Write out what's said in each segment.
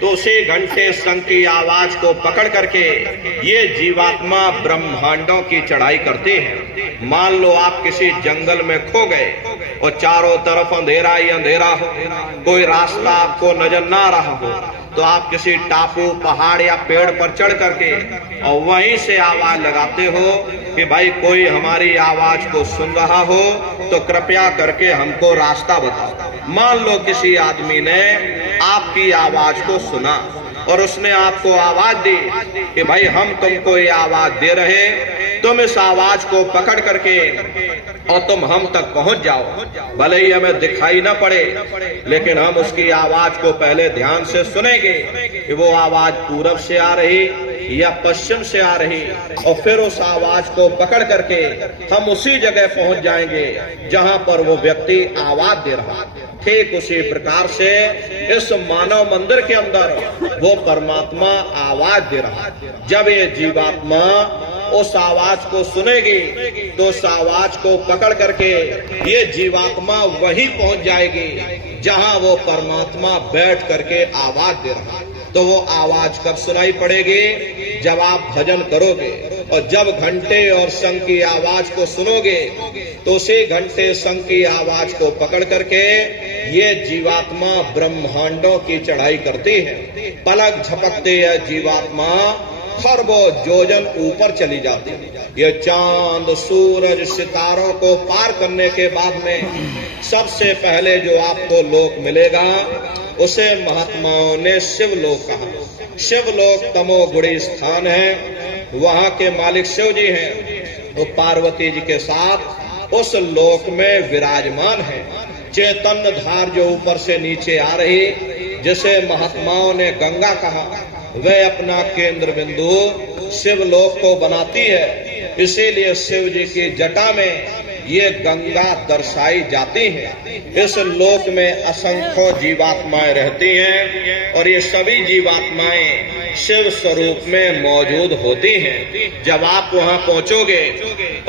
तो उसी घंटे संग की आवाज को पकड़ करके ये जीवात्मा ब्रह्मांडों की चढ़ाई करती है। मान लो आप किसी जंगल में खो गए और चारों तरफ अंधेरा ही अंधेरा हो, कोई रास्ता आपको नजर ना रहा हो, तो आप किसी टापू, पहाड़ या पेड़ पर चढ़ करके और वहीं से आवाज लगाते हो कि भाई कोई हमारी आवाज को सुन रहा हो तो कृपया करके हमको रास्ता बताओ। मान लो किसी आदमी ने आपकी आवाज को सुना और उसने आपको आवाज दी कि भाई हम तुमको ये आवाज दे रहे, तुम इस आवाज को पकड़ करके और तुम हम तक पहुंच जाओ। भले ही हमें दिखाई ना पड़े, लेकिन हम उसकी आवाज को पहले ध्यान से सुनेंगे कि वो आवाज पूरब से आ रही या पश्चिम से आ रही, और फिर उस आवाज को पकड़ करके हम उसी जगह पहुंच जाएंगे जहां पर वो व्यक्ति आवाज दे रहा। ठीक उसी प्रकार से इस मानव मंदिर के अंदर वो परमात्मा आवाज दे रहा। जब ये जीवात्मा उस आवाज को सुनेगी तो उस आवाज को पकड़ करके ये जीवात्मा वहीं पहुंच जाएगी जहां वो परमात्मा बैठ करके आवाज दे रहा। तो वो आवाज कब सुनाई पड़ेगी? जब आप भजन करोगे और जब घंटे और शंख की आवाज को सुनोगे तो उसी घंटे शंख की आवाज को पकड़ करके ये जीवात्मा ब्रह्मांडों की चढ़ाई करती है। पलक झपकते यह जीवात्मा खरबों योजन ऊपर चली जाती है। ये चांद, सूरज, सितारों को पार करने के बाद में सबसे पहले जो आपको लोक मिलेगा उसे महात्माओं ने शिवलोक कहा। शिवलोक तमोगुणी स्थान है, वहां के मालिक शिव जी हैं। वो पार्वती जी के साथ उस लोक में विराजमान है। चैतन्य धार जो ऊपर से नीचे आ रही, जिसे महात्माओं ने गंगा कहा, वह अपना केंद्र बिंदु शिवलोक को बनाती है। इसीलिए शिव जी की जटा में ये गंगा दर्शाई जाती है। इस लोक में असंख्य जीवात्माएं रहती हैं और ये सभी जीवात्माएं शिव स्वरूप में मौजूद होती हैं। जब आप वहां पहुंचोगे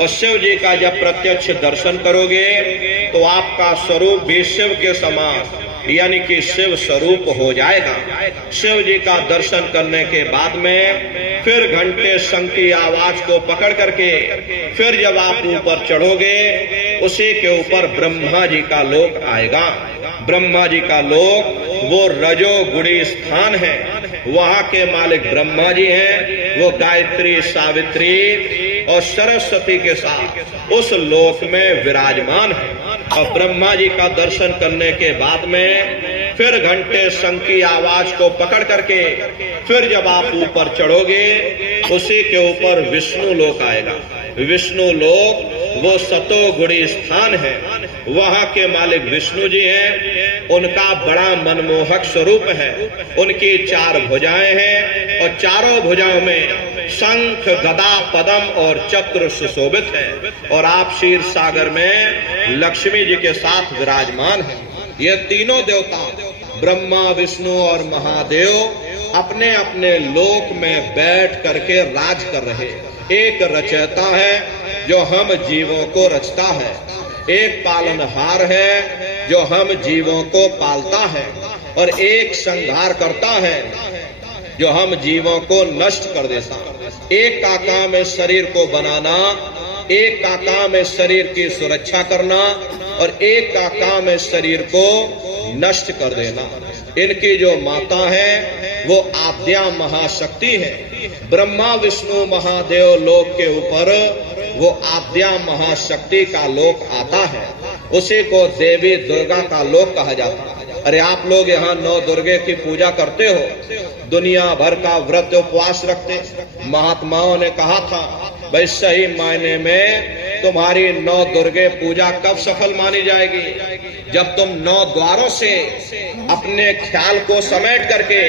और शिव जी का जब प्रत्यक्ष दर्शन करोगे तो आपका स्वरूप भी शिव के समान यानी कि शिव स्वरूप हो जाएगा। शिव जी का दर्शन करने के बाद में फिर घंटे शंख की आवाज को पकड़ करके फिर जब आप ऊपर चढ़ोगे उसी के ऊपर ब्रह्मा जी का लोक आएगा। ब्रह्मा जी का लोक वो रजोगुणी स्थान है। वहां के मालिक ब्रह्मा जी हैं। वो गायत्री, सावित्री और सरस्वती के साथ उस लोक में विराजमान है। और ब्रह्मा जी का दर्शन करने के बाद में फिर घंटे शंख की आवाज को पकड़ करके फिर जब आप ऊपर चढ़ोगे उसी के ऊपर विष्णु लोक आएगा। विष्णु लोक वो सतोगुणी स्थान है। वहां के मालिक विष्णु जी हैं। उनका बड़ा मनमोहक स्वरूप है। उनकी 4 भुजाएं हैं और चारों भुजाओं में शंख, गदा, पद्म और चक्र सुशोभित है। और आप क्षीर सागर में लक्ष्मी जी के साथ विराजमान हैं। ये तीनों देवता ब्रह्मा, विष्णु और महादेव अपने अपने लोक में बैठ करके राज कर रहे। एक रचयिता है जो हम जीवों को रचता है, एक पालनहार है जो हम जीवों को पालता है, और एक संहार करता है जो हम जीवों को नष्ट कर देता। एक का काम है शरीर को बनाना, एक का काम है शरीर की सुरक्षा करना, और एक का काम है शरीर को नष्ट कर देना। इनकी जो माता है वो आद्या महाशक्ति है। ब्रह्मा, विष्णु, महादेव लोक के ऊपर वो आद्या महाशक्ति का लोक आता है। उसी को देवी दुर्गा का लोक कहा जाता है। अरे आप लोग यहाँ 9 दुर्गे की पूजा करते हो, दुनिया भर का व्रत उपवास रखते। महात्माओं ने कहा था भाई सही मायने में तुम्हारी 9 दुर्गे पूजा कब सफल मानी जाएगी? जब तुम 9 द्वारों से अपने ख्याल को समेट करके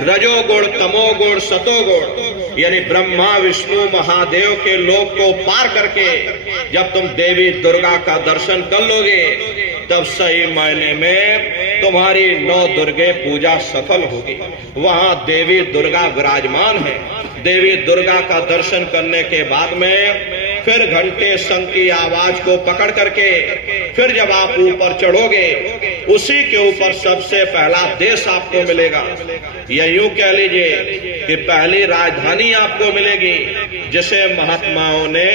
रजोगुण, तमोगुण, सतोगुण यानी ब्रह्मा, विष्णु, महादेव के लोक को पार करके जब तुम देवी दुर्गा का दर्शन कर लोगे तब सही मायने में तुम्हारी 9 दुर्गे पूजा सफल होगी। वहां देवी दुर्गा विराजमान है। देवी दुर्गा का दर्शन करने के बाद में फिर घंटे शंख की आवाज को पकड़ करके फिर जब आप ऊपर चढ़ोगे, उसी के ऊपर सबसे पहला देश आपको मिलेगा। या यूं कह लीजिए कि पहली राजधानी आपको मिलेगी, जिसे महात्माओं ने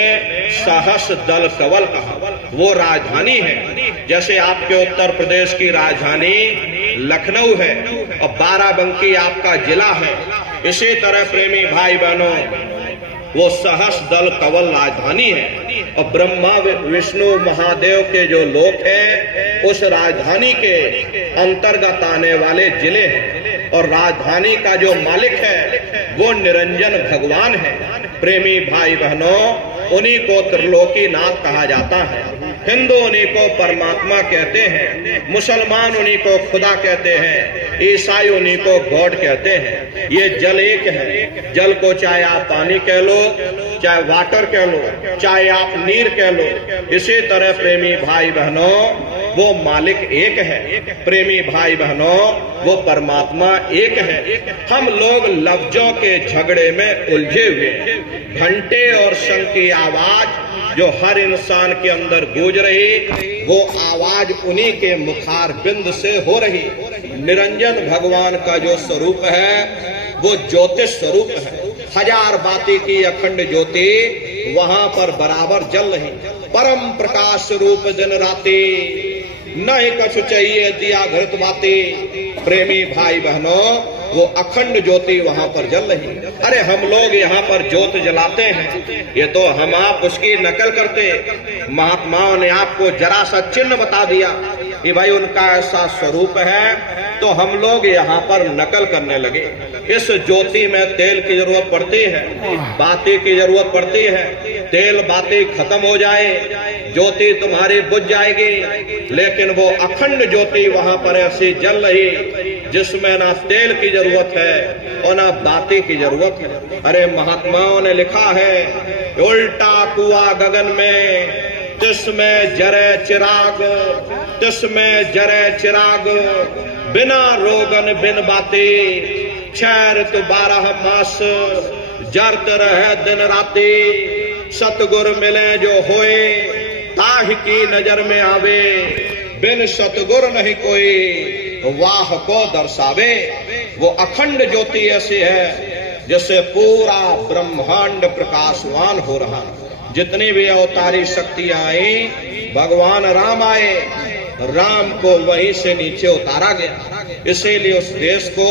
सहस दल कवल कहा, वो राजधानी है। जैसे आपके उत्तर प्रदेश की राजधानी लखनऊ है और बाराबंकी आपका जिला है, इसी तरह प्रेमी भाई बहनों वो सहस दल कवल राजधानी है। और ब्रह्मा विष्णु महादेव के जो लोक है उस राजधानी के अंतर्गत आने वाले जिले हैं, और राजधानी का जो मालिक है वो निरंजन भगवान है। प्रेमी भाई बहनों, उन्हीं को त्रिलोकीनाथ कहा जाता है। हिंदू उन्हीं को परमात्मा कहते हैं, मुसलमान उन्हीं को खुदा कहते हैं, ईसाई उन्हीं को गॉड कहते हैं। ये जल एक है। जल को चाहे आप पानी कह लो, चाहे वाटर कह लो, चाहे आप नीर कह लो, इसी तरह प्रेमी भाई बहनों वो मालिक एक है। प्रेमी भाई बहनों वो परमात्मा एक है। हम लोग लफ्जों के झगड़े में उलझे हुए हैं। घंटे और शंख की आवाज जो हर इंसान के अंदर गूंज रही, वो आवाज उन्हीं के मुखार बिंद से हो रही। निरंजन भगवान का जो स्वरूप है वो ज्योतिष स्वरूप है। हजार बाती की अखंड ज्योति वहां पर बराबर जल रही। परम प्रकाश रूप दिन राती, नहीं कछु चाहिए दिया घृत बाती। प्रेमी भाई बहनों वो अखंड ज्योति वहां पर जल रही। अरे हम लोग यहाँ पर ज्योत जलाते हैं, ये तो हम आप उसकी नकल करते। महात्माओं ने आपको जरा सा चिन्ह बता दिया कि भाई उनका ऐसा स्वरूप है, तो हम लोग यहाँ पर नकल करने लगे। इस ज्योति में तेल की जरूरत पड़ती है, बाती की जरूरत पड़ती है। तेल बाती खत्म हो जाए, ज्योति तुम्हारी बुझ जाएगी। लेकिन वो अखंड ज्योति वहां पर ऐसी जल रही जिसमें ना तेल की जरूरत है और ना बाती की जरूरत है। अरे महात्माओं ने लिखा है, उल्टा कुआं गगन में तिसमें जरे चिराग, तिसमें जरे चिराग, बिना रोगन बिन बाती, 6 ऋतु 12 मास जरत रहे दिन राती। सतगुर मिले जो होए ताहि की नजर में आवे, बिन सतगुर नहीं कोई वाह को दर्शावे। वो अखंड ज्योति ऐसी है जिससे पूरा ब्रह्मांड प्रकाशवान हो रहा। जितनी भी अवतारी शक्तियां आई, भगवान राम आए, राम को वहीं से नीचे उतारा गया। इसीलिए उस देश को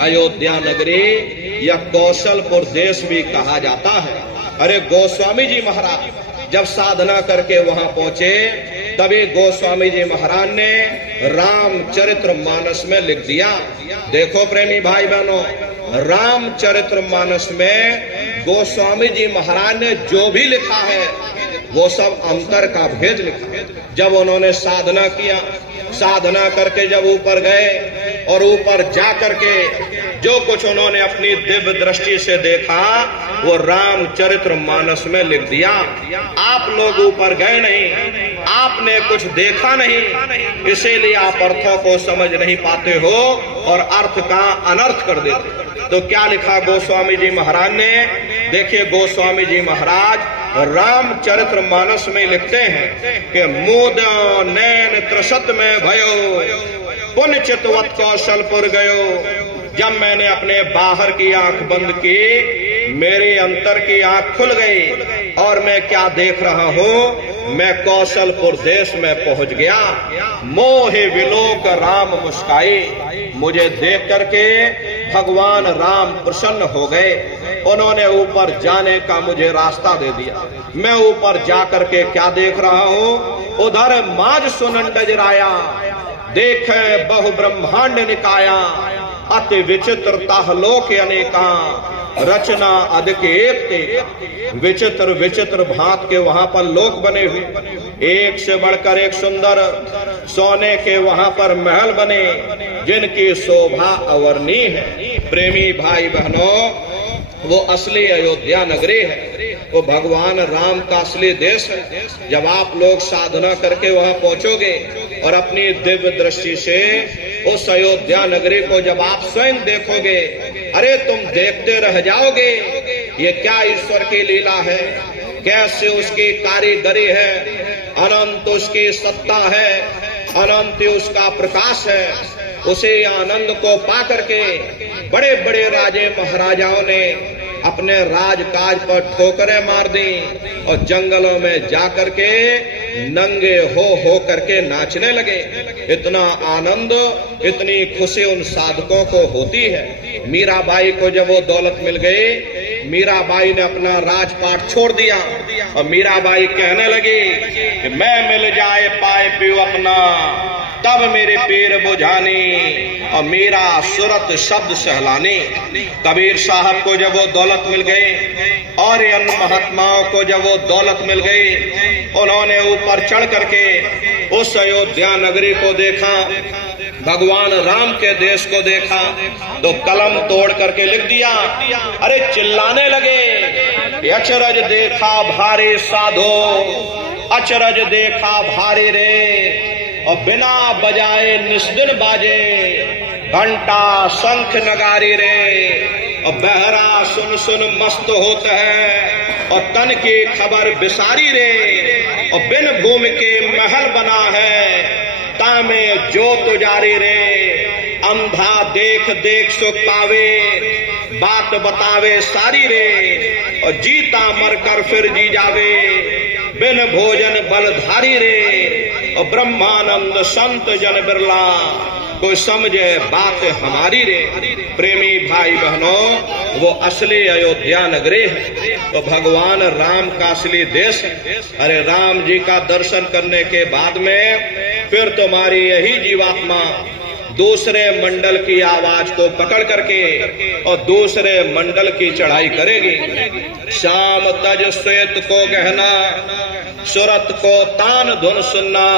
अयोध्या नगरी या कौशलपुर देश भी कहा जाता है। अरे गोस्वामी जी महाराज जब साधना करके वहां पहुंचे, तभी गोस्वामी जी महाराज ने रामचरितमानस में लिख दिया। देखो प्रेमी भाई बहनों, रामचरितमानस में गोस्वामी जी महाराज ने जो भी लिखा है वो सब अंतर का भेद लिखा। जब उन्होंने साधना किया, साधना करके जब ऊपर गए और ऊपर जा करके जो कुछ उन्होंने अपनी दिव्य दृष्टि से देखा वो रामचरितमानस में लिख दिया। आप लोग ऊपर गए नहीं, आपने कुछ देखा नहीं, इसीलिए आप अर्थों को समझ नहीं पाते हो और अर्थ का अनर्थ कर देते। तो क्या लिखा गोस्वामी जी महाराज ने? देखिए गोस्वामी जी महाराज रामचरितमानस में लिखते हैं कि मूद नैन त्रसत में भयो, पुण्य चितवत कौशलपुर गयो। जब मैंने अपने बाहर की आंख बंद की, मेरे अंतर की आंख खुल गई और मैं क्या देख रहा हूँ, मैं कौशलपुर देश में पहुंच गया। मोहे विलोक राम मुस्काई, मुझे देख करके भगवान राम प्रसन्न हो गए। उन्होंने ऊपर जाने का मुझे रास्ता दे दिया। मैं ऊपर जा करके क्या देख रहा हूँ, उधर माज सुनंडज राया, देखे बहु ब्रह्मांड निकाया, अति विचित्रता लोक अनेका, रचना अधिक एक ते। विचित्र विचित्र भांत के वहां पर लोक बने हुए, एक से बढ़कर एक सुंदर सोने के वहां पर महल बने जिनकी शोभा अवर्णीय है। प्रेमी भाई बहनों, वो असली अयोध्या नगरी है, वो भगवान राम का असली देश है। जब आप लोग साधना करके वहां पहुंचोगे और अपनी दिव्य दृष्टि से उस अयोध्या नगरी को जब आप स्वयं देखोगे, अरे तुम देखते रह जाओगे, ये क्या ईश्वर की लीला है। कैसे उसकी कारीगरी है, अनंत उसकी सत्ता है, अनंत उसका प्रकाश है। उसे आनंद को पा करके बड़े बड़े राजे महाराजाओं ने अपने राजकाज पर ठोकरें मार दी और जंगलों में जाकर के नंगे हो करके नाचने लगे। इतना आनंद, इतनी खुशी उन साधकों को होती है। मीराबाई को जब वो दौलत मिल गई, मीराबाई ने अपना राजपाट छोड़ दिया और मीराबाई कहने लगी कि मैं मिल जाए पाए पियो अपना, तब मेरे पीर बुझानी और मेरा सूरत शब्द सहलानी। कबीर साहब को जब वो दौलत मिल गई और इन महात्माओं को जब वो दौलत मिल गई, उन्होंने ऊपर चढ़ करके उस अयोध्या नगरी को देखा, भगवान राम के देश को देखा, तो कलम तोड़ करके लिख दिया। अरे चिल्लाने लगे, अचरज देखा भारी साधो, अचरज देखा भारी रे, और बिना बजाए निस्दिन बाजे घंटा शंख नगारी रे, और बहरा सुन सुन मस्त होता है, और तन की खबर बिसारी रे, और बिन भूमि के महल बना है, तामे जोत जारी रे, अंधा देख देख सुख पावे, बात बतावे सारी रे, और जीता मरकर फिर जी जावे, बिन भोजन बलधारी रे, और ब्रह्मानंद संत जन बिरला, कोई समझे बात हमारी रे। प्रेमी भाई बहनों, वो असली अयोध्या नगरी है, तो भगवान राम का असली देश है। अरे राम जी का दर्शन करने के बाद में फिर तुम्हारी यही जीवात्मा दूसरे मंडल की आवाज को पकड़ करके और दूसरे मंडल की चढ़ाई करेगी। शाम तज श्वेत को गहना, सुरत को तान धुन सुनना,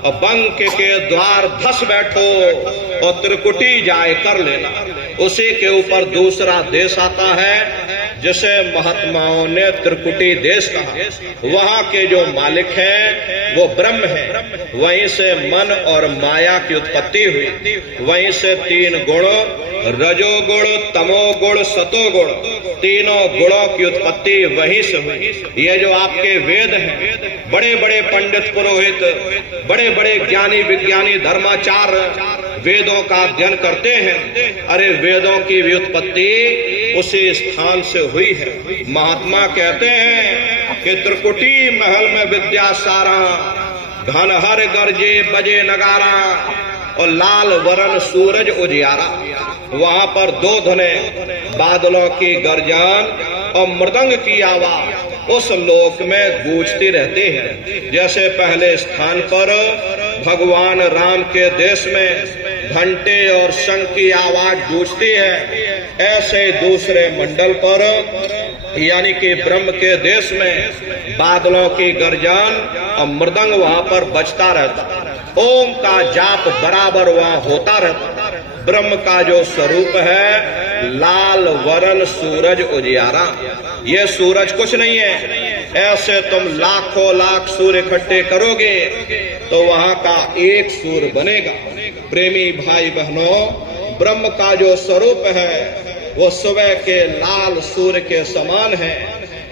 और बंक के द्वार धस बैठो और त्रिकुटी जाए कर लेना। उसी के ऊपर दूसरा देश आता है जिसे महात्माओं ने त्रिकुटी देश कहा। वहां के जो मालिक हैं वो ब्रह्म है, वहीं से मन और माया की उत्पत्ति हुई, वहीं से तीन गुण रजोगुण, तमोगुण, सतोगुण, तीनों गुणों की उत्पत्ति वहीं से हुई। ये जो आपके वेद हैं, बड़े बड़े पंडित पुरोहित, बड़े बड़े ज्ञानी विज्ञानी धर्माचार्य वेदों का अध्ययन करते हैं। अरे वेदों की व्युत्पत्ति उसी स्थान से हुई है। महात्मा कहते हैं कि त्रिकुटी महल में विद्या सारा, घन हर गरजे बजे नगारा, और लाल वरण सूरज उजियारा। वहां पर दो धुने, बादलों की गर्जन और मृदंग की आवाज उस लोक में गूंजती रहती है। जैसे पहले स्थान पर भगवान राम के देश में घंटे और शंख की आवाज गूंजती है, ऐसे दूसरे मंडल पर यानी कि ब्रह्म के देश में बादलों की गर्जन और मृदंग वहां पर बजता रहता, ओम का जाप बराबर वहां होता रहता। ब्रह्म का जो स्वरूप है लाल वरण सूरज उजियारा। ये सूरज कुछ नहीं है, ऐसे तुम लाखों लाख सूर्य इकट्ठे करोगे तो वहां का एक सूर्य बनेगा। प्रेमी भाई बहनों, ब्रह्म का जो स्वरूप है वो सुबह के लाल सूर्य के समान है,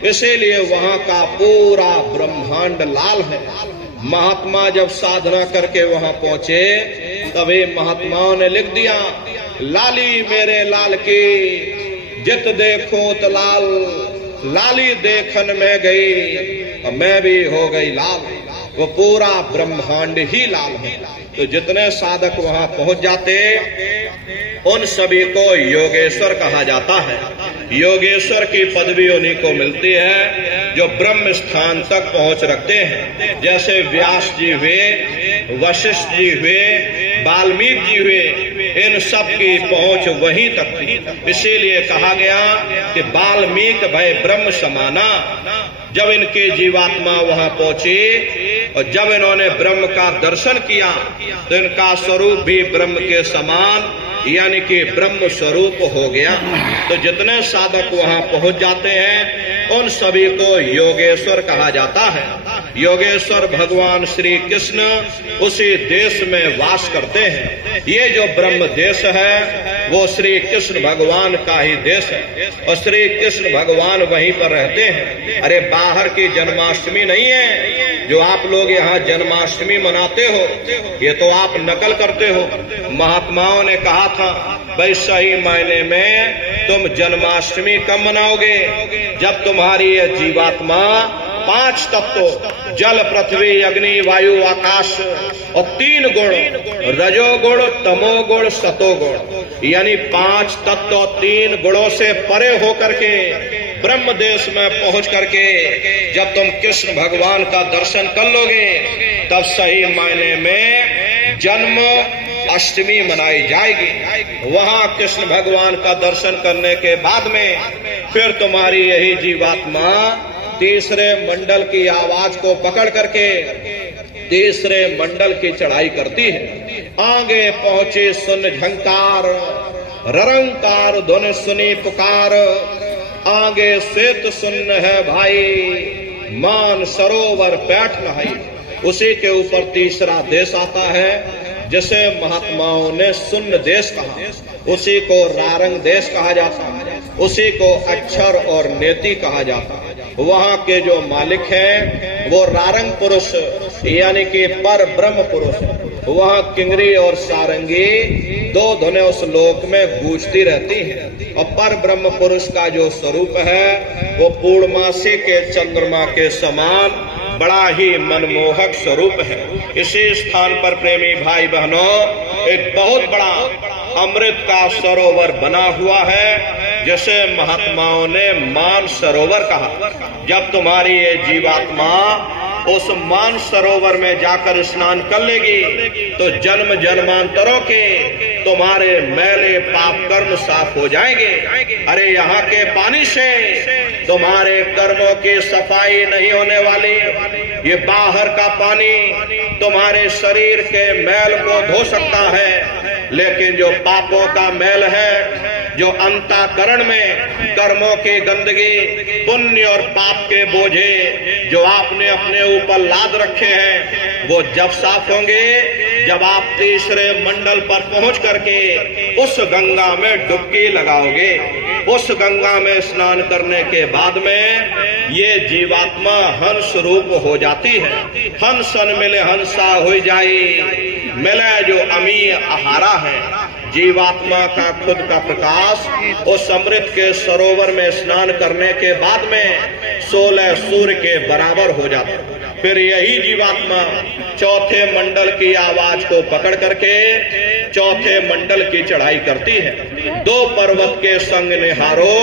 इसीलिए वहां का पूरा ब्रह्मांड लाल है। महात्मा जब साधना करके वहां पहुंचे तभी महात्माओं ने लिख दिया, लाली मेरे लाल की जित देखो तो लाल, लाली देखन में गई और मैं भी हो गई लाल। वो पूरा ब्रह्मांड ही लाल है। तो जितने साधक वहां पहुंच जाते उन सभी को योगेश्वर कहा जाता है। योगेश्वर की पदवी उन्हीं को मिलती है जो ब्रह्म स्थान तक पहुंच रखते हैं। जैसे व्यास जी हुए, वशिष्ठ जी हुए, वाल्मीकि जी हुए, इन सब की पहुंच वहीं तक थी। इसीलिए कहा गया कि वाल्मीकि भय ब्रह्म समाना। जब इनके जीवात्मा वहां पहुंची और जब इन्होंने ब्रह्म का दर्शन किया तो इनका स्वरूप भी ब्रह्म के समान यानी कि ब्रह्म स्वरूप हो गया। तो जितने साधक वहां पहुंच जाते हैं उन सभी को योगेश्वर कहा जाता है। योगेश्वर भगवान श्री कृष्ण उसी देश में वास करते हैं। ये जो ब्रह्म देश है वो श्री कृष्ण भगवान का ही देश है और श्री कृष्ण भगवान वहीं पर रहते हैं। अरे बाहर की जन्माष्टमी नहीं है जो आप लोग यहाँ जन्माष्टमी मनाते हो, ये तो आप नकल करते हो। महात्माओं ने कहा था भाई सही मायने में तुम जन्माष्टमी कब मनाओगे? जब तुम्हारी ये जीवात्मा 5 तत्व जल पृथ्वी अग्नि वायु आकाश और 3 गुण रजोगुण तमोगुण सतोगुण यानी 5 तत्व और 3 गुणों से परे होकर के ब्रह्म देश में पहुंच करके जब तुम कृष्ण भगवान का दर्शन कर लोगे तब सही मायने में जन्म अष्टमी मनाई जाएगी। वहां कृष्ण भगवान का दर्शन करने के बाद में फिर तुम्हारी यही जीवात्मा तीसरे मंडल की आवाज को पकड़ करके तीसरे मंडल की चढ़ाई करती है। आगे पहुंचे सुन झंकार ररंकार धुन सुनी पुकार, आगे श्वेत सुन है भाई मान सरोवर बैठ नहाई। उसी के ऊपर तीसरा देश आता है जिसे महात्माओं ने सुन्न देश कहा, उसी को रारंग देश कहा जाता है, उसी को अक्षर और नेति कहा जाता है। वहाँ के जो मालिक हैं वो रारंग पुरुष यानी कि पर ब्रह्म पुरुष। वहाँ किंगरी और सारंगी 2 धुनें उस लोक में गूंजती रहती हैं और पर ब्रह्म पुरुष का जो स्वरूप है वो पूर्णमासी के चंद्रमा के समान बड़ा ही मनमोहक स्वरूप है। इसी स्थान पर प्रेमी भाई बहनों एक बहुत बड़ा अमृत का सरोवर बना हुआ है जिसे महात्माओं ने मान सरोवर कहा। जब तुम्हारी ये जीवात्मा उस मान सरोवर में जाकर स्नान कर लेगी तो जन्म जन्मांतरों के तुम्हारे मैले पाप कर्म साफ हो जाएंगे। अरे यहाँ के पानी से तुम्हारे कर्मों की सफाई नहीं होने वाली। ये बाहर का पानी तुम्हारे शरीर के मैल को धो सकता है, लेकिन जो पापों का मैल है, जो अंतःकरण में कर्मों की गंदगी पुण्य और पाप के बोझे जो आपने अपने ऊपर लाद रखे हैं वो जब साफ होंगे जब आप तीसरे मंडल पर पहुंच करके उस गंगा में डुबकी लगाओगे। उस गंगा में स्नान करने के बाद में ये जीवात्मा हंस रूप हो जाती है। हंसन मिले हंसा हो जाई, मिले जो अमी आहारा है। जीवात्मा का खुद का प्रकाश उस अमृत के सरोवर में स्नान करने के बाद में 16 सूर्य के बराबर हो जाता है। फिर यही जीवात्मा चौथे मंडल की आवाज को पकड़ करके चौथे मंडल की चढ़ाई करती है। 2 पर्वत के संग निहारो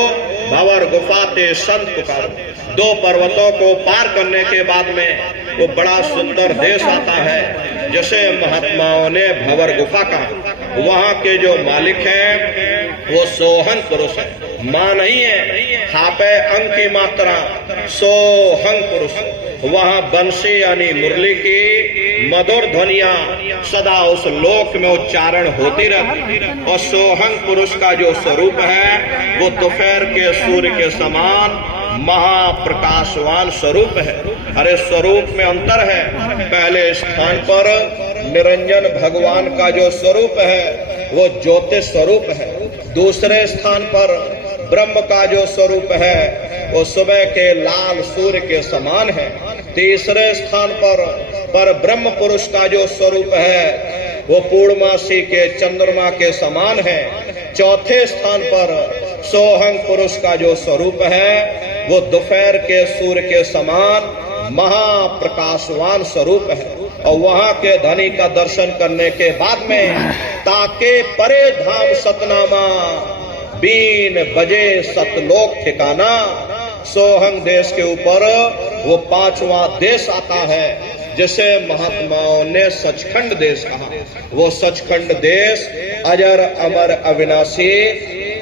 भंवर गुफा ते संत पुकारो। 2 पर्वतों को पार करने के बाद में वो बड़ा सुंदर देश आता है जैसे महात्माओं ने भंवर गुफा कहा। वहाँ के जो मालिक हैं वो सोहंग पुरुष है, माँ नहीं है। हापे अंग की मात्रा सोहंग पुरुष। वहाँ बंसी यानी मुरली की मधुर ध्वनियां सदा उस लोक में उच्चारण होती रहती। और सोहंग पुरुष का जो स्वरूप है वो दोपहर के सूर्य के समान महाप्रकाशवान स्वरूप है। अरे स्वरूप में अंतर है। पहले स्थान पर निरंजन भगवान का जो स्वरूप है वो ज्योतिष स्वरूप है। दूसरे स्थान पर ब्रह्म का जो स्वरूप है वो सुबह के लाल सूर्य के समान है। तीसरे स्थान पर ब्रह्म पुरुष का जो स्वरूप है वो पूर्णमासी के चंद्रमा के समान है। चौथे स्थान पर सोहंग पुरुष का जो स्वरूप है वो दोपहर के सूर्य के समान महाप्रकाशवान स्वरूप है। और वहाँ के धनी का दर्शन करने के बाद में ताके परे धाम सतनामा बीन बजे सतलोक ठिकाना। सोहंग देश के ऊपर वो 5वां देश आता है जिसे महात्माओं ने सचखंड देश कहा। वो सचखंड देश अजर अमर अविनाशी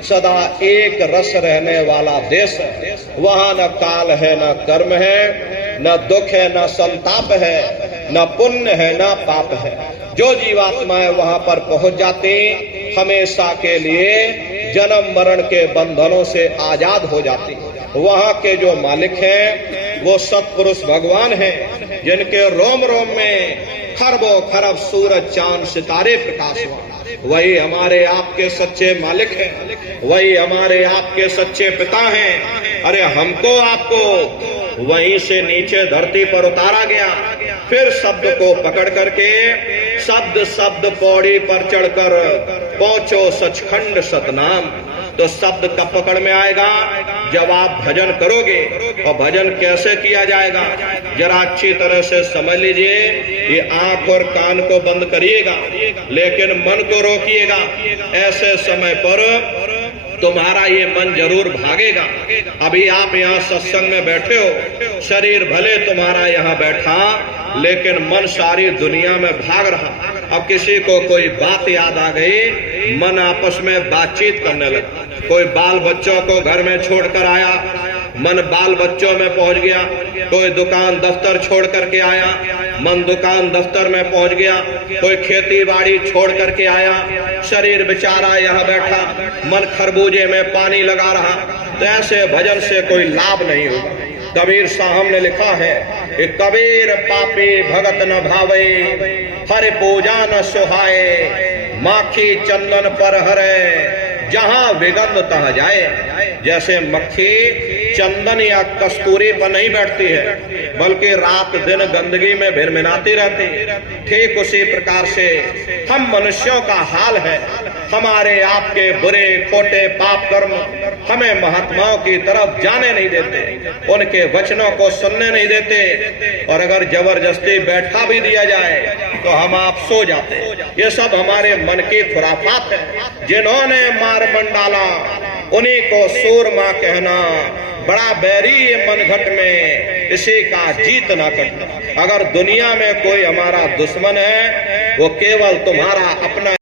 सदा एक रस रहने वाला देश है। वहाँ न काल है, न कर्म है, न दुख है, न संताप है, न पुण्य है, न पाप है। जो जीवात्माएं वहाँ पर पहुँच जाती हमेशा के लिए जन्म मरण के बंधनों से आजाद हो जाती। वहाँ के जो मालिक हैं वो सत्पुरुष भगवान हैं जिनके रोम रोम में खरबों खरब सूरज चांद सितारे प्रकाशवान। वही हमारे आपके सच्चे मालिक हैं, वही हमारे आपके सच्चे पिता हैं। अरे हमको आपको वहीं से नीचे धरती पर उतारा गया, फिर शब्द को पकड़ करके शब्द शब्द पौड़ी पर चढ़कर पहुंचो सचखंड सतनाम। तो शब्द कब पकड़ में आएगा? जब आप भजन करोगे। और भजन कैसे किया जाएगा जरा अच्छी तरह से समझ लीजिए। ये आंख और कान को बंद करिएगा लेकिन मन को रोकिएगा। ऐसे समय पर तुम्हारा ये मन जरूर भागेगा। अभी आप यहाँ सत्संग में बैठे हो, शरीर भले तुम्हारा यहाँ बैठा लेकिन मन सारी दुनिया में भाग रहा। अब किसी को कोई बात याद आ गई, मन आपस में बातचीत करने लगा। कोई बाल बच्चों को घर में छोड़कर आया, मन बाल बच्चों में पहुंच गया। कोई दुकान दफ्तर छोड़ करके आया, मन दुकान दफ्तर में पहुंच गया। कोई खेती बाड़ी छोड़ करके आया, शरीर बेचारा यहाँ बैठा, मन खरबूजे में पानी लगा रहा। तो ऐसे भजन से कोई लाभ नहीं होगा। कबीर साहब ने लिखा है कि कबीर पापी भगत न भावे, हर पूजा न सुहाए, माखी चंदन पर हरे, जहां विगंध तह जाए। जैसे मक्खी चंदन या कस्तूरी पर नहीं बैठती है बल्कि रात दिन गंदगी में भिरमिनाती रहती, ठीक उसी प्रकार से हम मनुष्यों का हाल है। हमारे आपके बुरे खोटे पाप कर्म हमें महात्माओं की तरफ जाने नहीं देते, उनके वचनों को सुनने नहीं देते। और अगर जबरदस्ती बैठा भी दिया जाए तो हम आप सो जाते। ये सब हमारे मन की खुराफात है। जिन्होंने मार मन डाला उन्हीं को सूरमा कहना, बड़ा बैरी ये मनघट में, इसी का जीत ना कटना। अगर दुनिया में कोई हमारा दुश्मन है वो केवल तुम्हारा अपना